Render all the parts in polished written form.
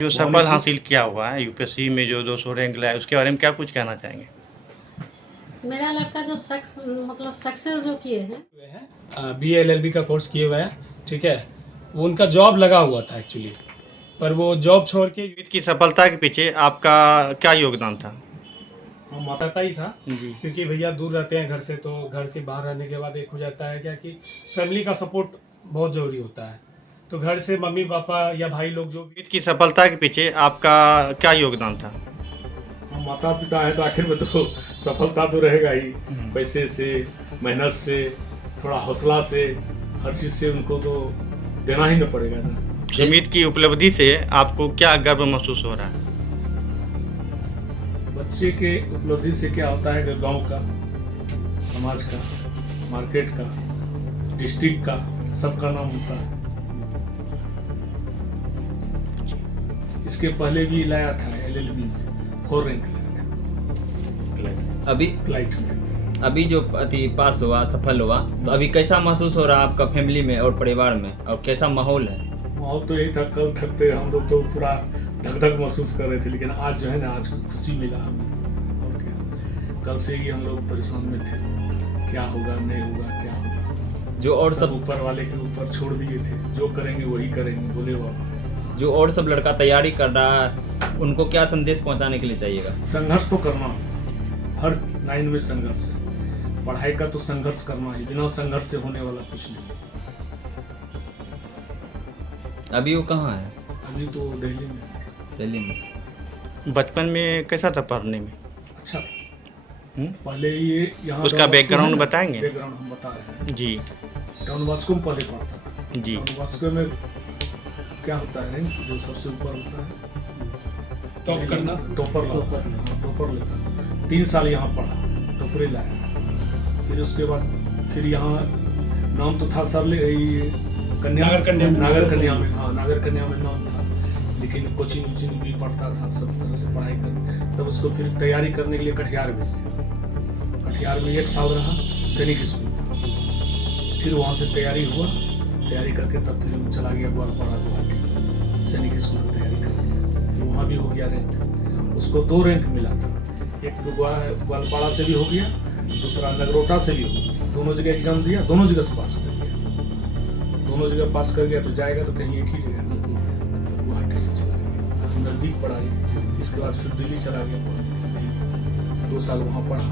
जो सफल हासिल किया हुआ है यूपीएससी में जो 200 रैंक लाया उसके बारे में क्या कुछ कहना चाहेंगे? मेरा लड़का जो सक्सेस जो किए हैं BA-LLB का कोर्स किए हुए हैं, ठीक है। वो उनका जॉब लगा हुआ था एक्चुअली, पर वो जॉब छोड़ के यूथ की सफलता के पीछे आपका क्या योगदान था? माता ही था जी। क्योंकि भैया दूर रहते हैं घर से, तो घर के बाहर रहने के बाद एक हो जाता है क्या कि फैमिली का सपोर्ट बहुत ज़रूरी होता है। तो घर से मम्मी पापा या भाई लोग जो यूथ की सफलता के पीछे आपका क्या योगदान था? माता पिता है तो आखिर में तो सफलता तो रहेगा ही। पैसे से, मेहनत से, थोड़ा हौसला से, हर चीज़ से उनको तो देना ही न पड़ेगा ना। सुमित की उपलब्धि से आपको क्या गर्व महसूस हो रहा है? बच्चे के उपलब्धि से क्या होता है कि गांव का, समाज का, मार्केट का, डिस्ट्रिक्ट का, सबका नाम होता है। इसके पहले भी लाया था LLB में 4 रैंक लाया था अभी क्लाइट में। अभी जो पास हुआ, सफल हुआ, तो अभी कैसा महसूस हो रहा है आपका फैमिली में और परिवार में, और कैसा माहौल है? माहौल तो यही था, कल तक थे हम लोग तो पूरा धक धक महसूस कर रहे थे, लेकिन आज जो है ना, आज खुशी मिला हमें। और क्या, कल से ही हम लोग परेशान में थे, क्या होगा नहीं होगा, क्या होगा। जो और सब सब ऊपर वाले के ऊपर छोड़ दिए थे, जो करेंगे वही करेंगे, बोले बाबा। जो और सब लड़का तैयारी कर रहा है, उनको क्या संदेश पहुंचाने के लिए चाहिएगा? संघर्ष तो करना, हर लाइन में संघर्ष है। पढ़ाई का तो संघर्ष करना ही, बिना संघर्ष से होने वाला कुछ नहीं। अभी वो कहाँ है? अभी तो दिल्ली में है। दिल्ली में। बचपन में कैसा था पढ़ने में? अच्छा, पहले ये यहाँ उसका डॉन बॉस्को बैकग्राउंड है ना, बताएंगे? बैकग्राउंड हम बता रहे हैं। जी डॉन बॉस्को में पहले पढ़ता था। जी। डॉन बॉस्को में क्या होता है जो सबसे ऊपर होता है, टॉप करना, टॉपर लेता। 3 साल यहाँ पढ़ा, टॉपरे लाया। फिर उसके बाद फिर यहाँ नाम तो था सर नागर कन्या में। हाँ, नागर कन्या में नाम था, लेकिन कोचिंग वोचिंग भी पढ़ता था, सब तरह से पढ़ाई कर। तब उसको फिर तैयारी करने के लिए कटिहार भेजे। कटिहार में 1 साल रहा सैनिक स्कूल में। फिर वहाँ से तैयारी हुआ, तैयारी करके तब फिर वो चला गया ग्वालपाड़ा गुवाहाटी, सैनिक स्कूल में तैयारी कर लिया। तो वहाँ भी हो गया रैंक। उसको 2 रैंक मिला था, एक तो ग्वालपाड़ा से भी हो गया, दूसरा नगरोटा से भी हो गया। दोनों जगह एग्जाम दिया, दोनों जगह से पास कर गया। दोनों जगह पास कर गया तो जाएगा तो कहीं एक ही जगह ना, तो गुवाहाटी से चला गया, नज़दीक पढ़ा गया। इसके बाद फिर दिल्ली चला गया, 2 साल वहाँ पढ़ा।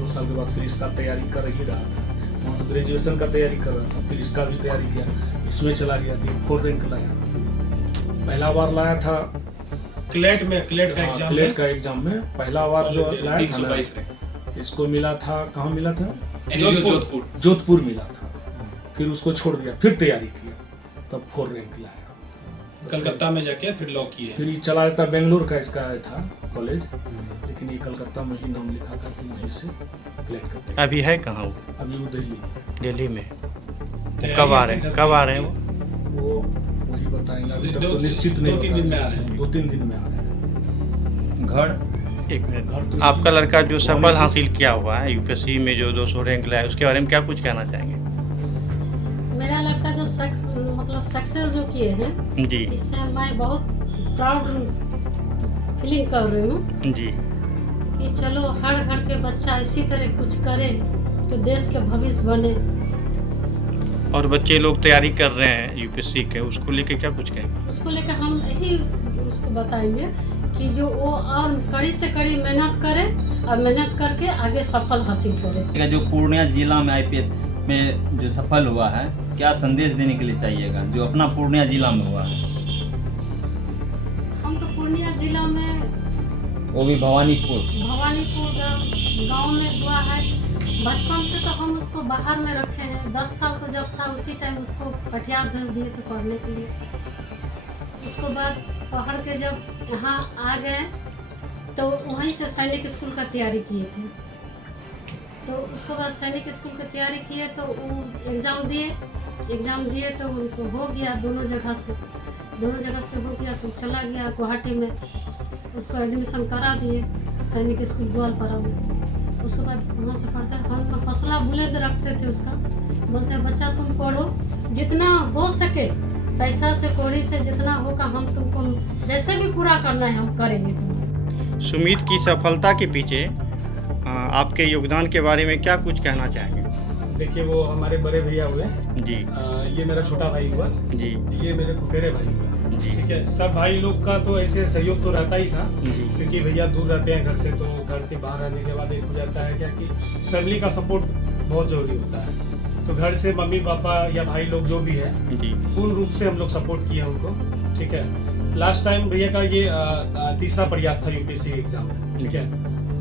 2 साल के बाद फिर इसका तैयारी कर ही रहा था, वहाँ तो ग्रेजुएशन का तैयारी कर रहा था। फिर इसका भी तैयारी किया, इसमें चला गया, फिर 4 रैंक लाया। पहला बार लाया था क्लेट का एग्जाम में पहला बार जो लाया था ना, इसको मिला था, कहाँ मिला था? जोधपुर मिला था। फिर उसको छोड़ दिया, फिर तैयारी किया, तब 4 रैंक लाया। कलकत्ता में जाके फिर लॉ किए। फिर ये चला जाता, बेंगलोर का इसका था कॉलेज, लेकिन ये कलकत्ता में ही नाम लिखा था कि वहीं से क्लियर करते हैं। अभी है कहाँ वो? अभी वो दिल्ली में। कब आ रहे हैं वो वही बताएंगे, अभी तक तो 2-3 निश्चित नहीं। 2-3 दिन में आ रहे हैं। 2-3 दिन में आ रहे हैं। घर एक मिनट। घर तो आपका लड़का जो सफल हासिल किया हुआ है यूपीएससी में जो 200 रैंक लाया उसके बारे में क्या कुछ कहना चाहेंगे? मेरा लड़का जो सक्सेस जो किए हैं, जी इससे मैं बहुत प्राउड फीलिंग कर रही हूँ जी। कि चलो हर घर के बच्चा इसी तरह कुछ करे तो देश के भविष्य बने। और बच्चे लोग तैयारी कर रहे हैं यूपीएससी के, उसको लेके क्या कुछ कहेंगे? उसको लेकर हम यही उसको बताएंगे कि जो वो और कड़ी से कड़ी मेहनत करे और मेहनत करके आगे सफल हासिल करे। जो पूर्णिया जिला में IPS में जो सफल हुआ है, क्या संदेश देने के लिए चाहिएगा, जो अपना पूर्णिया जिला में हुआ है? हम तो पूर्णिया जिला में, वो भी भवानीपुर गांव में हुआ है। बचपन से तो हम उसको बाहर में रखे हैं। 10 साल का जब था उसी टाइम उसको कटिहार भेज दिए थे पढ़ने के लिए। उसके बाद पढ़ के जब यहाँ आ गए तो वहीं से सैनिक स्कूल का तैयारी किए थे। तो उसके बाद सैनिक स्कूल की तैयारी किए तो वो एग्ज़ाम दिए तो उनको हो गया, दोनों जगह से हो गया। तो चला गया गुवाहाटी में, उसको एडमिशन करा दिए सैनिक स्कूल ग्वालपाड़ा में। उसके बाद वहाँ से पढ़ते, हम हौसला बुलंद रखते थे उसका, बोलते बच्चा तुम पढ़ो, जितना हो सके पैसा से कौड़ी से जितना होगा हम तुमको जैसे भी पूरा करना है हम करेंगे तुम्हारा। सुमित की सफलता के पीछे आपके योगदान के बारे में क्या कुछ कहना चाहेंगे? देखिए, वो हमारे बड़े भैया हुए जी। ये मेरा छोटा भाई हुआ जी। ये मेरे फुफेरे भाई हुआ जी। ठीक है। सब भाई लोग का तो ऐसे सहयोग तो रहता ही था, जी। क्योंकि भैया दूर रहते हैं घर से, तो घर के बाहर रहने के बाद एक हो जाता है क्या कि फैमिली का सपोर्ट बहुत जरूरी होता है। तो घर से मम्मी पापा या भाई लोग जो भी है जी। पूर्ण रूप से हम लोग सपोर्ट किए उनको, ठीक है। लास्ट टाइम भैया का ये तीसरा प्रयास था यूपीएससी एग्जाम, ठीक है।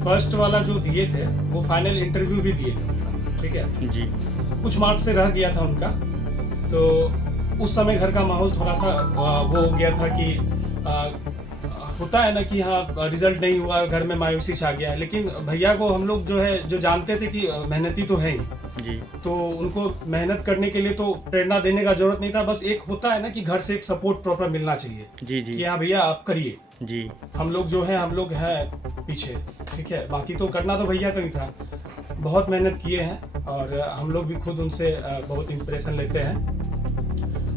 फर्स्ट वाला जो दिए थे वो फाइनल इंटरव्यू भी दिए थे उनका, ठीक है जी। कुछ मार्क्स से रह गया था उनका, तो उस समय घर का माहौल थोड़ा सा वो हो गया था कि होता है ना कि हाँ रिजल्ट नहीं हुआ, घर में मायूसी छा गया। लेकिन भैया को हम लोग जो है जो जानते थे कि मेहनती तो है ही जी। तो उनको मेहनत करने के लिए तो प्रेरणा देने का जरूरत नहीं था, बस एक होता है ना कि घर से एक सपोर्ट प्रॉपर मिलना चाहिए जी। जी। कि हाँ भैया आप करिए, जी। हम लोग जो है हम लोग हैं पीछे, ठीक है। बाकी तो करना तो भैया का ही था, बहुत मेहनत किए हैं और हम लोग भी खुद उनसे बहुत इंस्पिरेशन लेते हैं।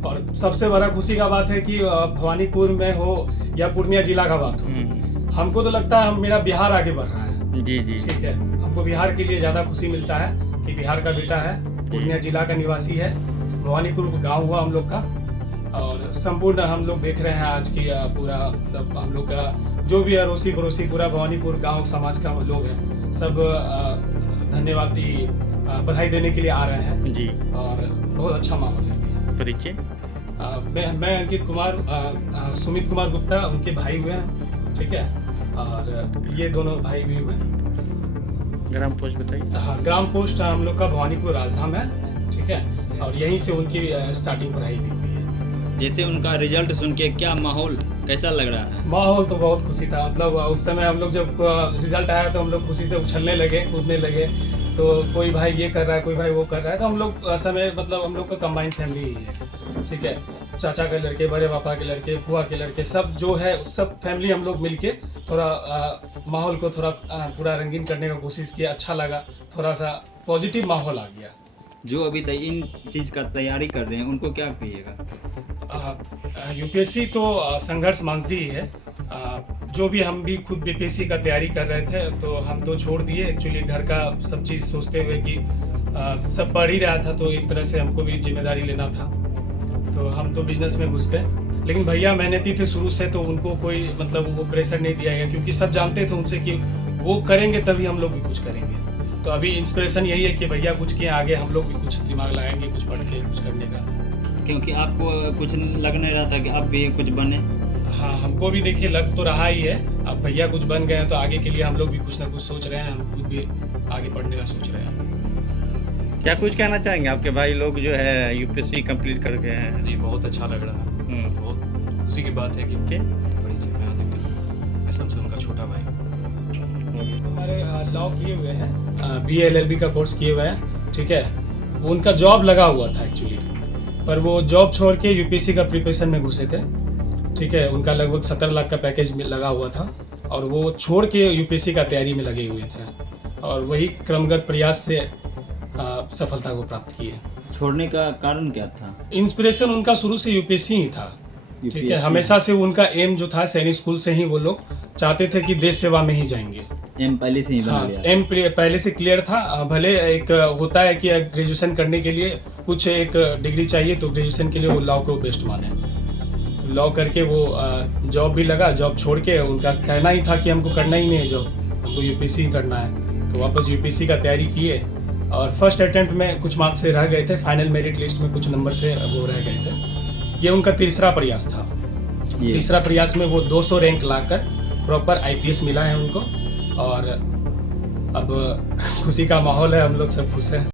और सबसे बड़ा खुशी का बात है कि भवानीपुर में हो या पूर्णिया जिला का बात हो, हमको तो लगता है मेरा बिहार आगे बढ़ रहा है। जी। जी। ठीक है, हमको बिहार के लिए ज़्यादा खुशी मिलता है कि बिहार का बेटा है, पूर्णिया जिला का निवासी है, भवानीपुर गांव हुआ हम लोग का। और संपूर्ण हम लोग देख रहे हैं आज की पूरा मतलब हम लोग का जो भी अड़ोसी पड़ोसी पूरा भवानीपुर गांव समाज का लोग हैं, सब धन्यवाद बधाई देने के लिए आ रहे हैं जी। और बहुत अच्छा माहौल है। परिचय? मैं अंकित कुमार, सुमित कुमार गुप्ता उनके भाई हुए हैं, ठीक है। और ये दोनों भाई भी हुए। ग्राम पोस्ट बताइए। हाँ, ग्राम पोस्ट हम लोग का भवानीपुर राजधाम है, ठीक है। और यहीं से उनकी स्टार्टिंग पढ़ाई भी हुई है। जैसे उनका रिजल्ट सुन के क्या माहौल कैसा लग रहा है? माहौल तो बहुत खुशी था, मतलब उस समय हम लोग जब रिजल्ट आया तो हम लोग खुशी से उछलने लगे, कूदने लगे। तो कोई भाई ये कर रहा है, कोई भाई वो कर रहा है, तो हम लोग समय मतलब हम लोग का कंबाइंड फैमिली ही है, ठीक है। चाचा के लड़के, बड़े पापा के लड़के, फुआ के लड़के, सब जो है सब फैमिली हम लोग मिलके थोड़ा माहौल को थोड़ा पूरा रंगीन करने का कोशिश किया। अच्छा लगा, थोड़ा सा पॉजिटिव माहौल आ गया। जो अभी तक इन चीज़ का तैयारी कर रहे हैं उनको क्या कहिएगा? यूपीएससी तो संघर्ष मांगती ही है। जो भी हम भी खुद बीपीएससी का तैयारी कर रहे थे तो हम तो छोड़ दिए एक्चुअली, घर का सब चीज़ सोचते हुए कि सब पढ़ ही रहा था तो एक तरह से हमको भी जिम्मेदारी लेना था, तो हम तो बिजनेस में घुस गए। लेकिन भैया मेहनती थे शुरू से, तो उनको कोई मतलब वो प्रेशर नहीं दिया गया, क्योंकि सब जानते थे उनसे कि वो करेंगे तभी हम लोग भी कुछ करेंगे। तो अभी इंस्पिरेशन यही है कि भैया कुछ किए, आगे हम लोग भी कुछ दिमाग लगाएंगे, कुछ पढ़ के कुछ करने का। क्योंकि आपको कुछ लग नहीं रहा था कि आप भी कुछ बने? हाँ, हमको भी देखिए लग तो रहा ही है। अब भैया कुछ बन गए हैं तो आगे के लिए हम लोग भी कुछ ना कुछ सोच रहे हैं, हम खुद भी आगे पढ़ने का सोच रहे हैं। क्या कुछ कहना चाहेंगे? आपके भाई लोग जो है यूपीएससी कंप्लीट कर गए हैं। जी, बहुत अच्छा लग रहा है। बहुत खुशी की बात है कि बड़ी जगह आदित्य मैं सबसे उनका छोटा भाई। हमारे लॉ किए हुए हैं, BA-LLB का कोर्स किए हुए हैं, ठीक है। उनका जॉब लगा हुआ था एक्चुअली, पर वो जॉब छोड़ के यूपीएससी का प्रिपरेशन में घुसे थे, ठीक है। उनका लगभग 17 लाख का पैकेज लगा हुआ था और वो छोड़ के यूपीएससी का तैयारी में लगे हुए थे और वही क्रमगत प्रयास से सफलता को प्राप्त किए। छोड़ने का कारण क्या था? इंस्पिरेशन उनका शुरू से यूपीएससी ही था, ठीक है। हमेशा से उनका एम जो था सैनिक स्कूल से ही वो लोग चाहते थे कि देश सेवा में ही जाएंगे। एम पहले से ही बना लिया? एम पहले से क्लियर था। भले एक होता है कि ग्रेजुएशन करने के लिए कुछ एक डिग्री चाहिए, तो ग्रेजुएशन के लिए वो लॉ को बेस्ट माने, तो लॉ करके वो जॉब भी लगा। जॉब छोड़ के उनका कहना ही था कि हमको करना ही नहीं है जॉब, हमको यूपीएससी ही करना है। तो वापस यूपीएससी का तैयारी किए और फर्स्ट अटेम्प्ट में कुछ मार्क्स से रह गए थे, फाइनल मेरिट लिस्ट में कुछ नंबर से वो रह गए थे। ये उनका तीसरा प्रयास था। तीसरा प्रयास में वो 200 रैंक लाकर प्रॉपर IPS मिला है उनको और अब खुशी का माहौल है, हम लोग सब खुश हैं।